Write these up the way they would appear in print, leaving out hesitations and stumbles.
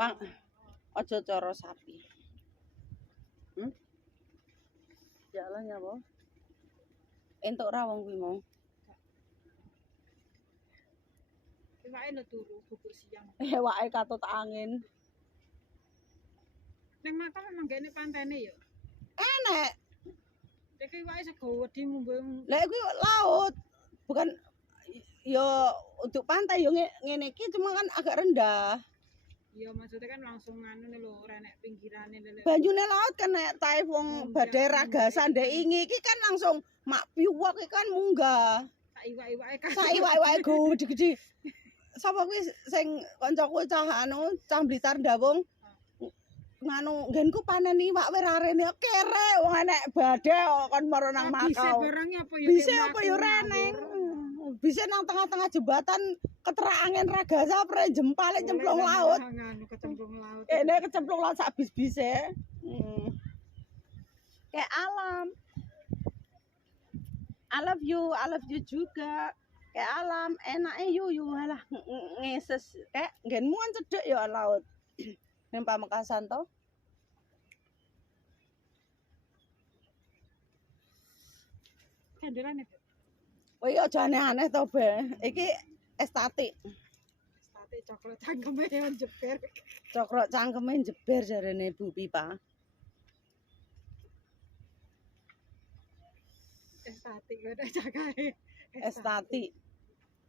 Pang aja cara sapi. Jalan ya, Po. Entuk ra wong kuwi mau. Iwake lho turu bubuk siang. Ewake katut angin. Ning makam memang gene pantene ya. Enek. Iki iwake sego wedi mumbung. Lah kuwi laut. Bukan ya untuk pantai yo ngene iki cuma kan agak rendah. Ya maksudnya kan langsung anu lho ora nek pinggirane lho. Banyune laut kan nek tae wong badai ragasan ndek ingi iki kan langsung mak piwok iki kan munggah. Sak iwak-iwake kan. Sak iwak-iwake gede-gede. Sapa kuwi sing kancaku cah anu cah Blitar ndawung nganu nggenku panen iwak wis arene kere wong enek badai kon maro nang Bisa Makau. barangnya apa ya? Bisa apa ya reneng. Bisa nang tengah-tengah jembatan keterak angin ragasa pre jempale cemplung laut. Nganu kecemplung laut. Ini kecemplung laut sak bis-bise. Kayak alam. I love you juga. Kayak alam, enaknya you halah ngeses. Kayak nggenmu kan cedek ya laut. Ning Pamekasan to. Kandelane. Oh iya aja aneh-aneh to, Be. Iki estetik. Sate coklat cangkeme yang jeber. Cokrok cangkeme jeber jarene Bu Pipa. Estetik kok udah cakae. Estetik.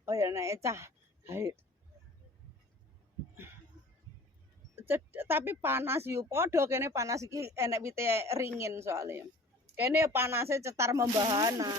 Oh ya nek cah. Hai. Tapi panas yo padha kene panas iki enek wite ringin soalnya. Kene panasnya cetar membahana.